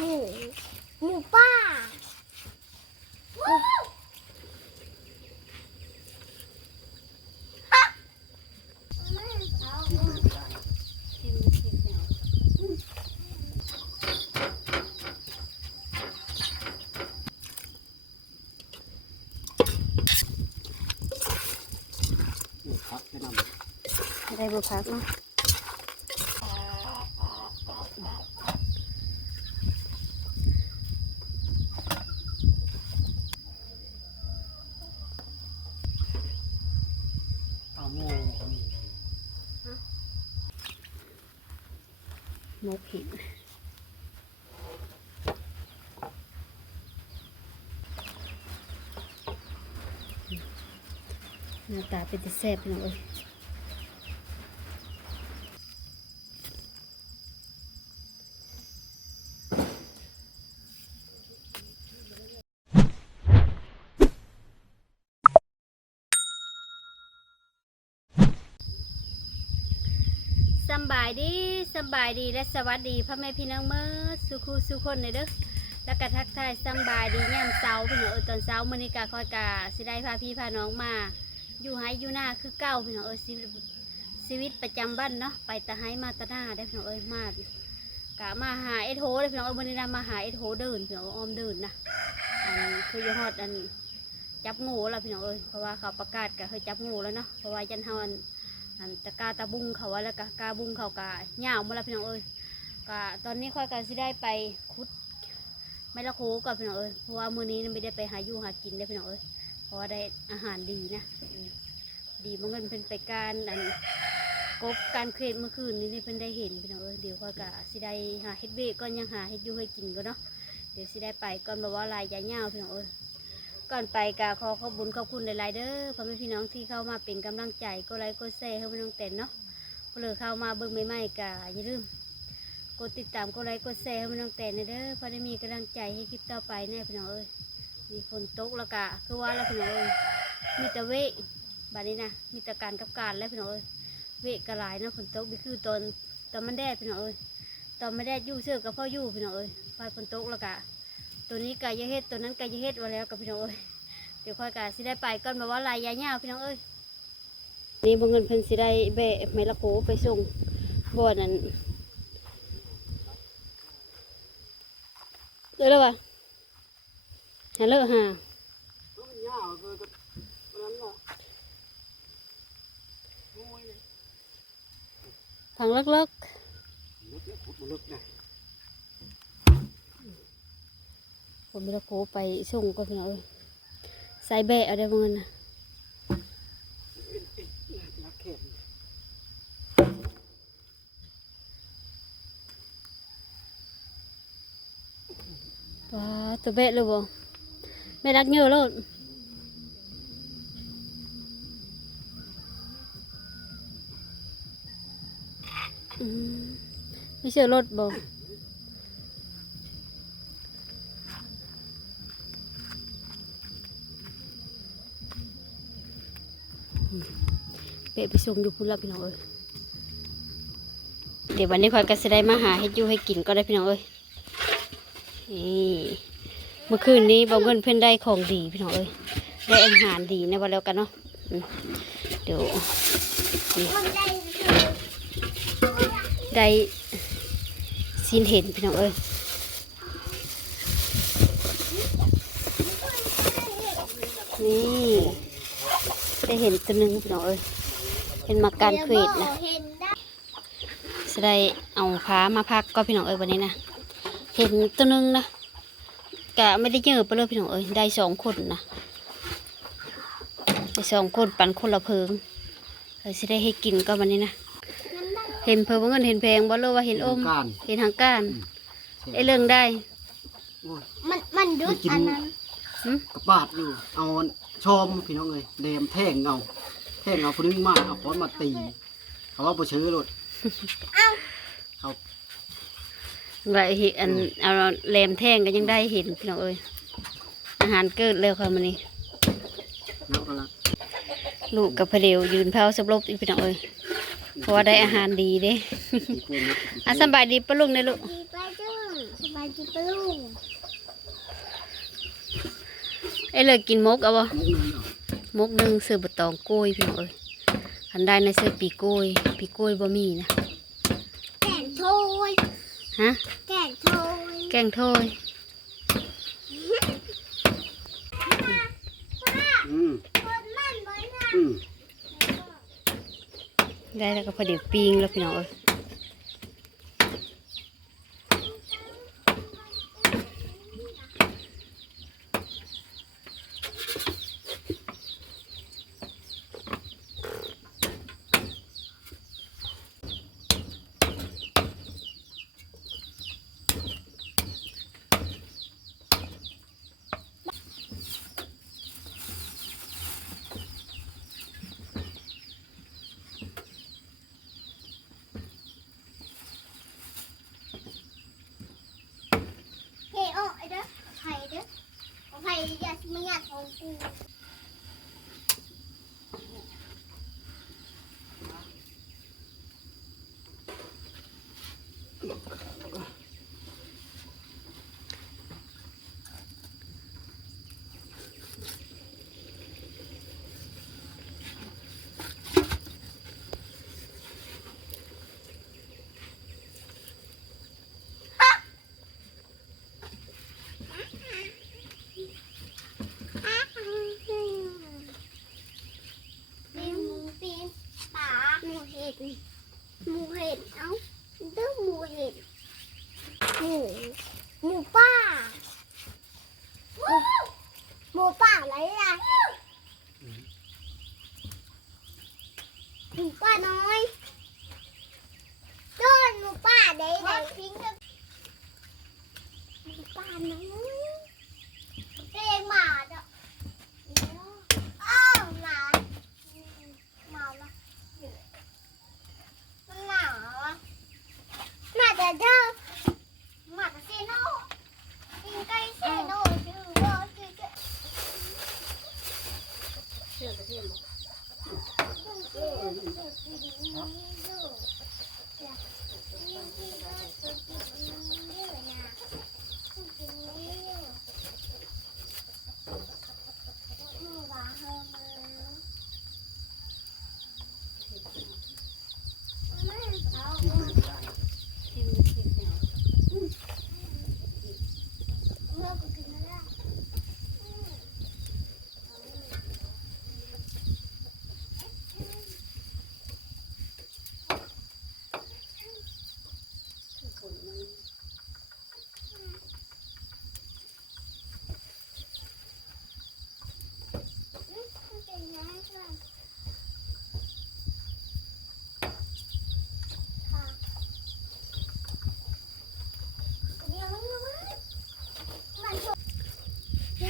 หมูหมูป่าได้บุพักเนาะหมูผิดหน้าตาเป็นแต่แซ่บเลยสบายดีและสวัสดีพ่อแม่พี่น้องเมื่อสุคนเลยเด้อแล้วก็ทักทายสบายดีย่ำเช้าพี่น้องตอนเช้ามื้อนี้กะคอยกะสิได้พาพี่พาน้องมาอยู่ไฮอยู่หน้าคือเก่าพี่น้องชีวิตประจำวันเนาะไปตะไฮมาตะหน้าได้พี่น้องมากะมาหาเอ็ดโฮได้พี่น้องมื้อนี้นะมาหาเอ็ดโฮเดินพี่น้องออมเดินนะคือยฮอดจับงูแล้วพี่น้องเพราะว่าเขาประกาศกะเคยจับงูแล้วเนาะเพราะว่าจันเฮาตะกาตะบุงเขาว่าแล้วกาบุงเขากะเหย่ามาแล้วพี่น้องกะตอนนี้ค่อยกันสิได้ไปคุดไม่ละโคกับพี่น้องเพราะว่ามื้อนี้ไม่ได้ไปหาอยู่หากินได้พี่น้องเพราะว่าได้อาหารดีนะดีมันเงินเป็นไปการกบการเคล็ดเมื่อคืนนี้เพิ่นได้เห็นพี่น้องเดี๋ยวค่อยกะสิได้หาเฮ็ดเวก็ยังหาเฮ็ดอยู่ให้กินก็เนาะเดี๋ยวสิได้ไปก่อนแบบว่าลายยาเหย่าพี่น้องก่อนไปกะขอขอบคุญขอบคุณหลายๆเด้อพ่อแม่พี่น้องที่เข้ามาเป็นกำลังใจก็ไลค์ก็แชร์ให้พี่น้องเต้นเนาะเพื่อเข้ามาเบิ่งใหม่ๆกะอย่าลืมกดติดตามก็ไลค์ก็แชร์ให้พี่น้องเต้นเด้อพอได้มีกำลังใจให้คลิปต่อไปแน่พี่น้องมีฝนตกแล้วกะคือว่าแล้วพี่น้องมีแต่เวะบัดนี้นะมีแต่การกับการแล้วพี่น้องเวะกระไรเนาะฝนตกนี่คือตอนมันแดดพี่น้องตอนมันแดดยู่เสื้อกับพ่อยู่พี่น้องไฟฝนตกแล้วกะตัวนี้กายเฮ็ดตัวนั้นกายเฮ็ดไว้แล้วกับพี่น้องเดี๋ยวค่อยกะสิได้ไปก่อนแบบว่าลายยาเหย่าพี่น้องนี่บางเงินเพิ่นสิได้แบะไม้ละโขไปส่งบ่อนั้นเลยแล้ววะหาเลิกหาทางเลิกผมมีละโขไปส่งก็พี่น้องใส่แบะเอาได้บางเงินนะว้าตัวแบะเลยบ่แม่รักเยอะแล้วไม่เชื่อรถบ่เปะไปส่งอยู่พุ่นละพี่น้องเดี๋ยววันนี้คอยก็จะได้มาหาให้อยู่ให้กินก็ได้พี่น้องเมื่อคืนนี้บางคนเพื่อนได้ของดีพี่น้องได้อาหารดีนะวันแล้วกันเนาะเดี๋ยวได้ซีนเห็นพี่น้องนี่ได้เห็นตัวนึงพี่น้องเห็นมาการเควดนะจะได้เอาพามาพักก็พี่น้องวันนี้นะเห็นตัวนึงนะกะไม่ได้เยอะไปเลยพี่น้องได้2 คนนะได้2 คนปั่นคนละเพิงเลยจะได้ให้กินก็วันนี้นะเห็นเพิ่มเงินเห็นแพงบ่เลยว่าเห็นเห็นหางก้านไอ้เรื่องได้มันดุดอันนั้นกระปาดอยู่เอาชมพี่น้องเดมแท่งเอาคนนึงมาเอาค้อนมาตีเขาว่าบ่ชื้อรถเขาว่าเห็นเอาแหลมแท่งก็ยังได้เห็นพี่น้องอาหารเกิดเร็วค่ะมันนี่ลูกกับพระเดียวยืนเผาสลบอีกพี่น้องเพราะว่าได้อาหารดีเด้สบายดีปะลุงเนี่ยลูกสบาย ปลาลูเอ้ยเลยกินมกเอาบ่ มุกนึงเนาะ มกหนึ่งเสือบะตองโกยพี่น้องเอ้ยคันได้ในเสือปีโกยบ่มีนะ แกงโทย ฮะ แกงโทย แกงโทย อืม คนมันบ่นะ อืม ได้แล้วก็พอเดี๋ยวปิ้งแล้วพี่น้องเอ้ยเฮ้ยโอ้ไอ้เด้อไผ่เด้อไผ่อย่ามาหยาดของกู ปีนหมูปีนป่าหมูเห็ดหมูเห็ดเอ้าเด้อหมูเห็ดหมูหมูป่าหมูป่าอะไรล่ะหมูป่าน้อยโดนหมูป่าได้ได้พิงกับหมูป่าน้อยเต้หมาเด้ออ้าวหมาหมาละมันหมาละหมาแต่เด้อหมาแต่เซโน่กินไก่เซโน่ชื่อว่าชื่อ เชื่อกระเทียม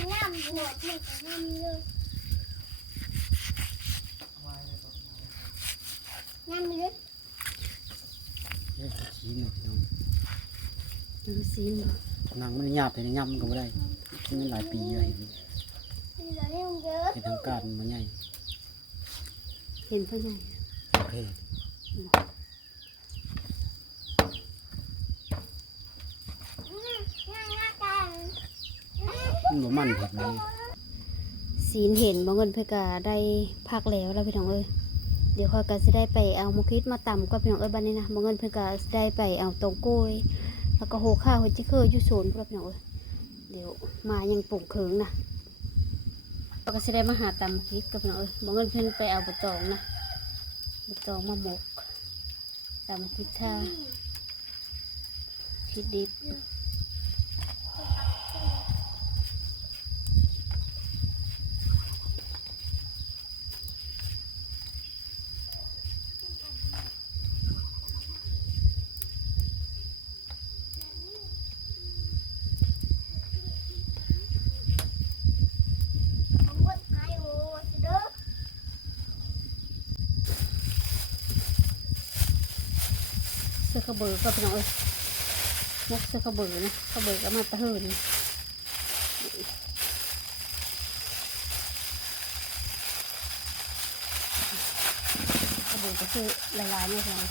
น้ำหัวมันก็น้ำเยอะน้ำเยอะ เฮ้ยชี้หน่อยพี่น้อง น้ำซีนบ่ หนังมันหยาบแต่ยำก็ไม่ได้กินมันหลายปีเลย เหลือเรื่องเยอะ เป็นทางการมันใหญ่ เห็นเพื่อนไง โอเค ง่ายกัน มันบ่มันเห็ดไหม ซีนเห็นบ่เงินเพื่อกะได้พักแล้วพี่น้องเอ้ยเดี๋ยวค่อยก็สิได้ไปเอามะคิดมาตำกับพี่น้องเอ้ยบัดนี้นะบ่เงินเพื่อกะสิได้ไปเอาตองโกยแล้วก็โหข้าวโหจิเคออยู่โซนพุ่นพี่น้องเอ้ยเดี๋ยวมายังปลูกเคิงนะแล้วก็สิได้มาหาตำมะคิดกับพี่น้องเอ้ยบ่เงินเพิ่นไปเอาใบตองนะใบตองมาหมกตำมะคิดท่าคิดดิบ หมดอายุเด้อ เสื้อขาวเบอร์ก็พี่น้องเอ้ยมกเสื้อขาวเบอร์นะขาวเบอร์ก็มาตะเหินขาวเบอร์ก็คือละลายเนี่ยพี่น้อง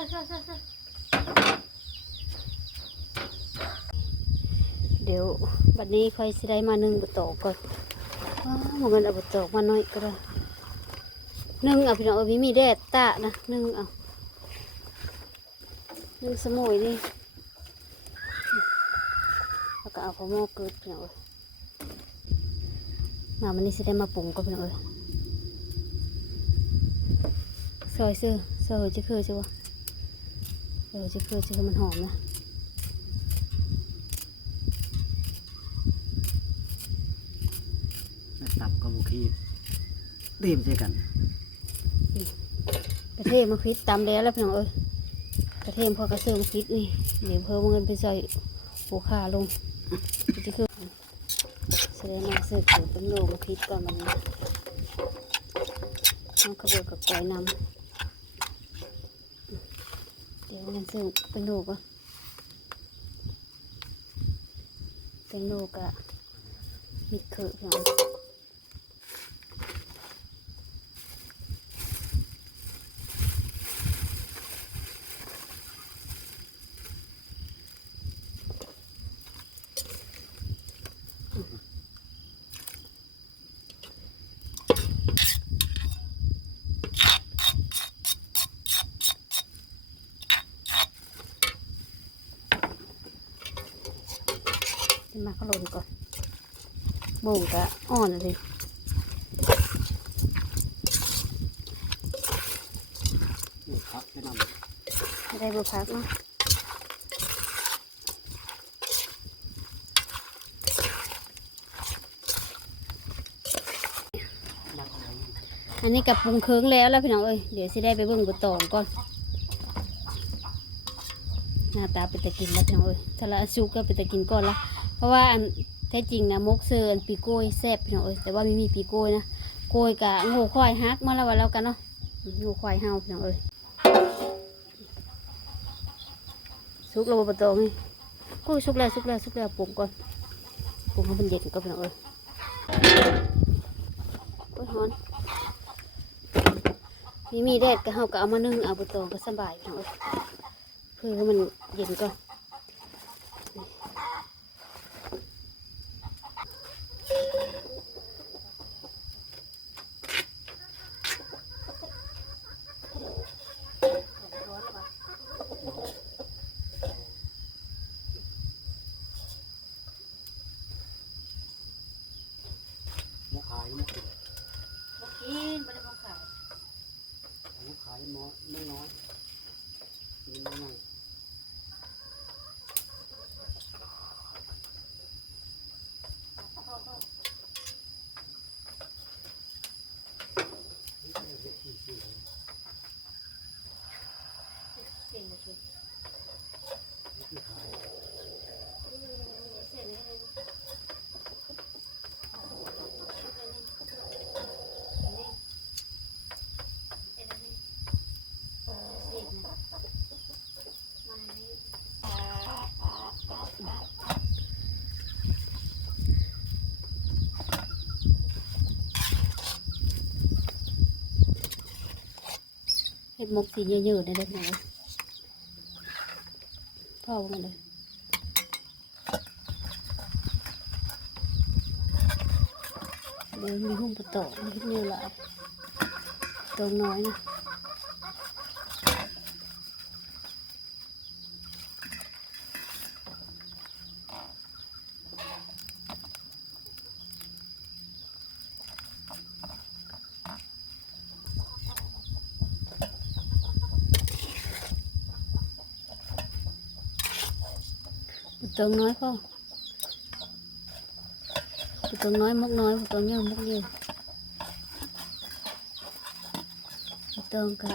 เดี๋ยวบัดนี้ค่อยสิได้มานึ่งบุตอกก่อนว้าวมันเอาบุตอกมาหน่อยก็ได้นึ่งเอาพี่น้องเอามีแดดตะนะนึ่งเอานึ่งสมุยนี่แล้วก็เอาข้าวหม้อเกิดพี่น้องมาวันนี้สิได้มาปรุงก็พี่น้องซอยซื้อซอยจะคือใช่ปะซอยจะคือมันหอมนะ ตับกับบุคีเต็มใช่กัน กระเทียมมะพริกตำแล้วพี่น้องกระเทียมพอกระเซิร์มพริกนี่เดี๋ยวเพิ่มเงินไปใส่หัวขาลงจะคือแสดงมาเสิร์ฟเป็นโลมะพริกก่อนมันน้องกระเบิดกับก้อยน้ำเดี๋ยวมันเสิร์ฟเป็นโลก่อนเป็นโลกะมิดเขือพี่น้องมาขลุ่นก่อนโบ่งกะอ่อนเลย ครับแนะน ไม่ได้บุพักเนาะอันนี้กับปรุงเครื่องแล้วพี่น้องเดี๋ยวสิได้ไปเบิ่งบุตองก่อนหน้าตาเป็นตะกินแล้วพี่น้องถ้าละซุกก็เป็นตะกินก่อนละเพราะว่าอันแท้จริงนะมกเซอร์อันปีโก้ยแซ่บพี่น้องแต่ว่าไม่มีปีโก้ยนะโกยกะงูควายฮักมาแล้ววันแล้วกันเนาะงูควายเฮาพี่น้องซุกเราบุตองนี่กุ้ยซุกแล้วปรุงก่อนปรุงให้มันเย็นก็พี่น้องโอ้ยฮ้อนมีแดดก็เฮาก็เอามานึ่งเอาบุตองก็สบายพี่น้องเพื่อให้มันเย็นก่อนำมุกขายมุกกิน กินไม่ได้มาขาย มุกขายมอไม่น้อยกินไม่น้อยเห็ดหมกสีเยอะๆได้เลยนะพ่อมันเลยเดี๋ยวมีหุ้มประตอกนิดเดียวละตัวน้อยนะตัวน้อยพ่อตัวน้อยมกน้อยตัวเยอะมกเยอะตัวกะ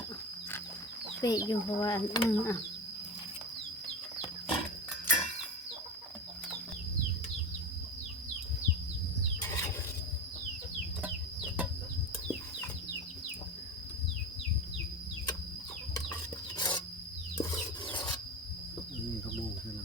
เปะอยู่เพราะว่าอ่ะนี่ก็มูใช่ไหม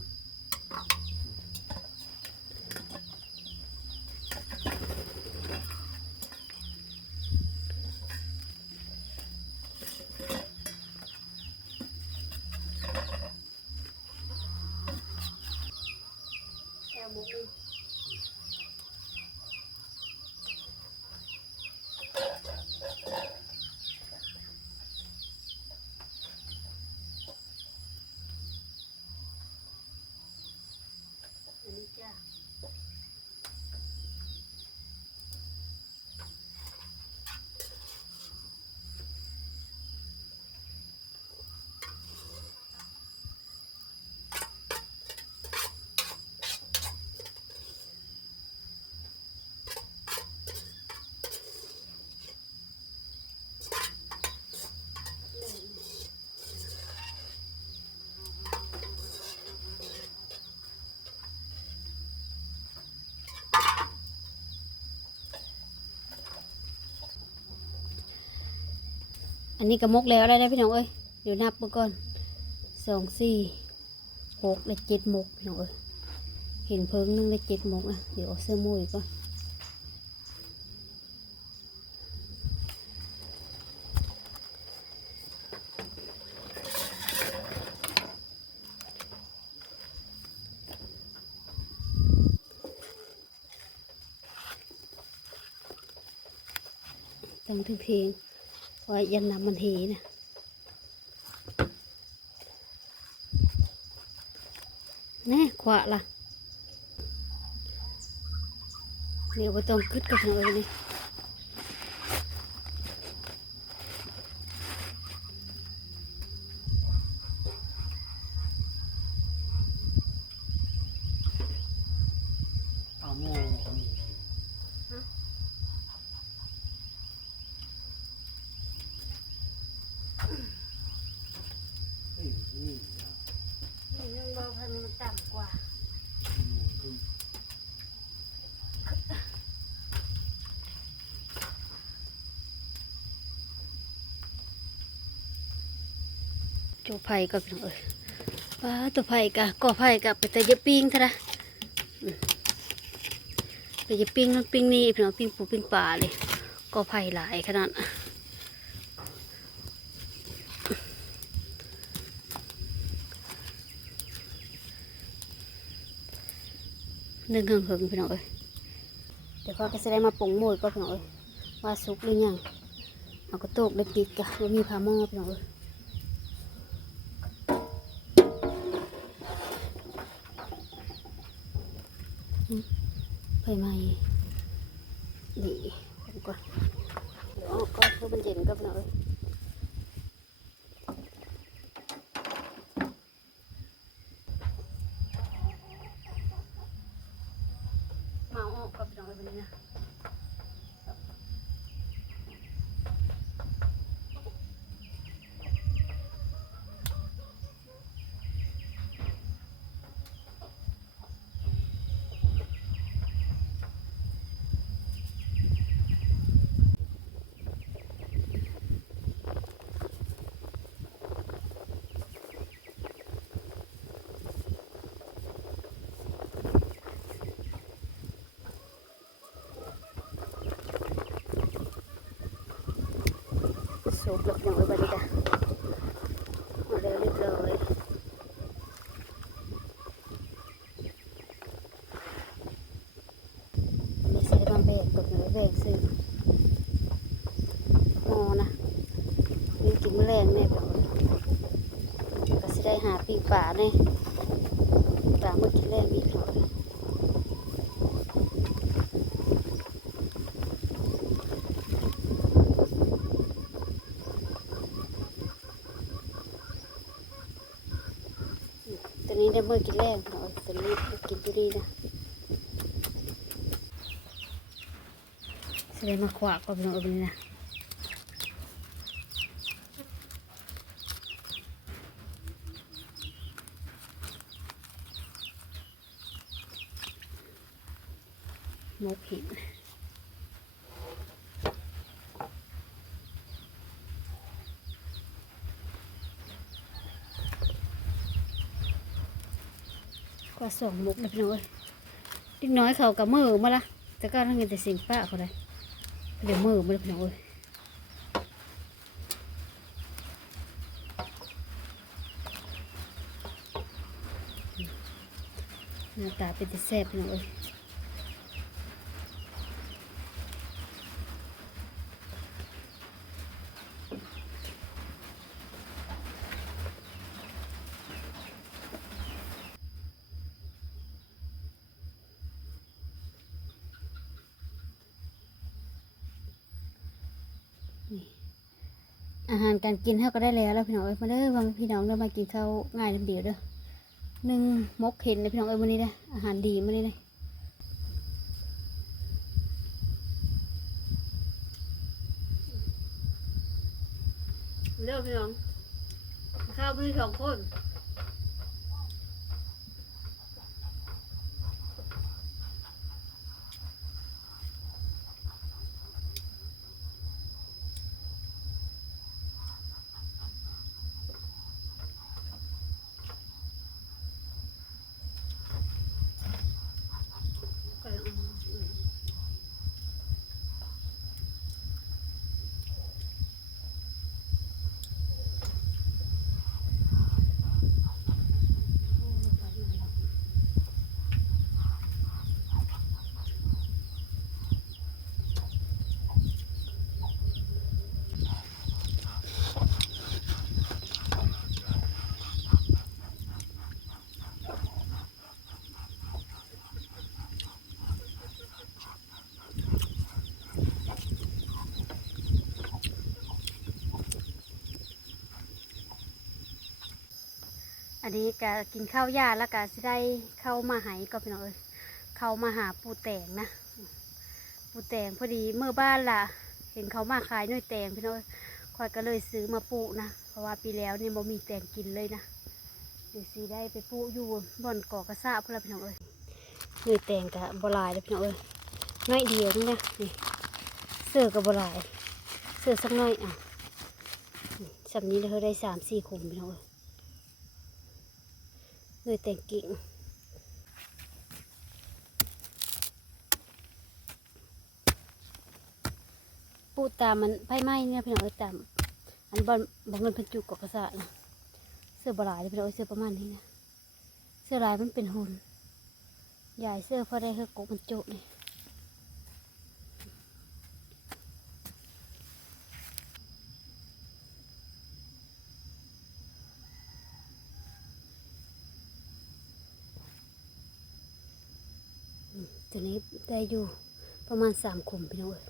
อันนี้ก็มกแล้วได้พี่น้องเอ้ยเดี๋ยวนับไปก่อน2 4 6ได้7 มกพี่น้องเอ้ยเห็นเพิ่งนึงได้7 มกนะเดี๋ยวเอาเสื้อมุ้ยก่อนตั้งถึงเพลงไว้ยันน้ำมันเหนะแน่ขวาล่ะเดี๋ยวไปต้องกึดกับหน่อยนี่เอาโม่นี่ยังบอกพันมันต่ำกว่าจูไผ่ก็เป็นเอ้ยป้าตัวไผ่กะก่อไผ่กะไปแต่ยะปิ้งเท่านะไปยะปิ้งนั่นปิ้งนี่พี่น้องปิ้งปูปิ้งปลาเลยก่อไผ่หลายขนาดนึ่งหึงพี่น้องเอ้ยเดี๋ยวเขาก็จะได้มาปรุงหมดก็พี่น้องเอ้ยว่าสุกหรือยังเอากระโตกเล็กดิกะว่ามีผ้าหม้อพี่น้องเอ้ยไฟไหม้ดีก่อนเดี๋ยวก็เพื่อมันเย็นก็พี่น้องเอ้ยมาออกกับพี่น้องเอ้ยวันนี้นะสุกแล้วพี่น้องเอ้ยวันนี้จ้ะมาเร็วเรียบร้อยมีเศษมาแบกกับพี่น้องเอ้ยแบกซื้อหม้อนะมีกินแมลงแน่พี่น้องเอ้ยก็สิได้หาปีกป่าแน่ป่าเมื่อกินแรงอีกพี่น้องเอ้ยตัวนี้ได้เมื่อกินแรงพี่น้องเอ้ยตัวนี้กินอยู่ดีนะสิได้มาขวากกับพี่น้องเอ้ยวันนี้นะมกหินก็2 มกเลยพี่น้องเอ้ยเล็กน้อยเขากับมือมาละแต่ก็ทั้งเงินแต่สิ่งป้าเขาเลยเดี๋ยวมือมาเลยพี่น้องเอ้ยหน้าตาเป็นแต่แซ่บพี่น้องเอ้ยนี่อาหารการกินเท่าก็ได้แล้วพี่น้องเอ้ยมาเด้อมาพี่น้องเด้อมากินข้าวง่ายน้ำเดียวเด้อ1 มกเห็นเลยพี่น้องเอ้ยวันนี้เด้ออาหารดีมื้อนี้เลยเด้อพี่น้องข้าวพี่2 คน อันนี้ก็กินข้าวยาแล้วก็สิได้เข้ามาหายก็พี่น้องเอ้ยเข้ามาหาปูแตงนะปูแตงพอดีเมื่อบ้านล่ะเห็นเขามาขายหน่วยแตงพี่น้องเอ้ยคอยก็เลยซื้อมาปลูกนะเพราะว่าปีแล้วเนี่ยบ่มีแตงกินเลยนะเดี๋ยวสิได้ไปปลูกอยู่บ่อนกอกกระซ่าเพื่อนพี่น้องเอ้ยหน่วยแตงกับบหลายเลยพี่น้องเอ้ยน้อยเดียวนี่นะนี่เสื้อกับบหลายเสื้อสักน้อยอ่ะสับนี้เราได้3-4ขุมพี่น้องเอ้ยหน่วยแตงกิ่งปูตามมันไฟไหม้เนี่ยพี่น้องเอ้ยตามอันบอลเงินพันจุกกอกกระซ่านะเสื้อบหลายเลยพี่น้องเอ้ยเสื้อประมาณนี้นะเสื้อลายมันเป็นหุ่นใหญ่เสื้อพอได้เฮกกมันโจเลยตัวนี้ได้อยู่ประมาณ3 ขุมพี่น้องเอ้ย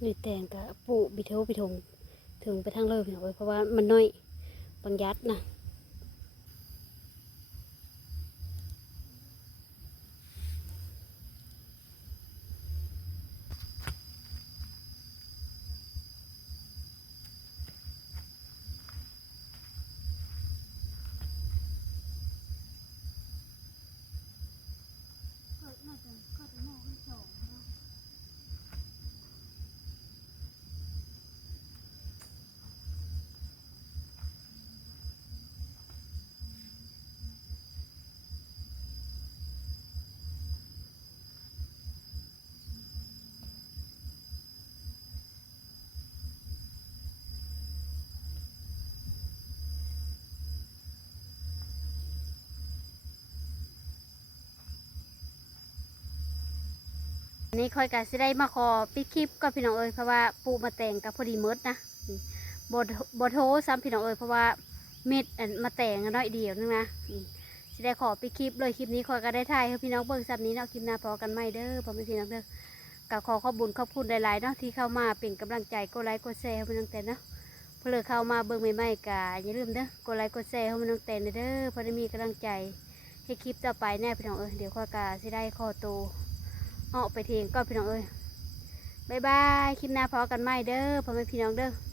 หน่วยแตงกับปูบิเทลบิทงถึงไปทางเลยพี่น้องเอ้ยเพราะว่ามันน้อยบางยัดนะอันนี้ค่อยก็สิได้มาขอปิดคลิปกับพี่น้องเอ้ยเพราะว่าปูมาแต่งกับพอดีมดนะบโทรซ้ำพี่น้องเอ้ยเพราะว่าเม็ดอันมาแต่งน้อยเดียวนึงนะสิได้ขอปิดคลิปเลยคลิปนี้ค่อยก็ได้ถ่ายให้พี่น้องเบิ่งซ้ำนี้เนาะคลิปหน้าพอกันไม่เด้อพ่อแม่พี่น้องเด้อก็ขอขอบคุญหลายๆเนาะที่เข้ามาเป็นกำลังใจกดไลค์กดแชร์ให้พี่น้องแต่เนาะพอ เลิกเข้ามาเบิ่งใหม่ๆกะอย่าลืมเด้อกดไลค์กดแชร์ให้มันน้องแตนเด้อเพอได้มีกำลังใจให้คลิปต่อไปแน่พี่น้องเดี๋ยวข้อยกะสิได้ขอตัวออกไปเทงก็พี่น้องบ๊ายบายคลิปหน้าพอกันใหม่เด้อพ่อแม่พี่น้องเด้อ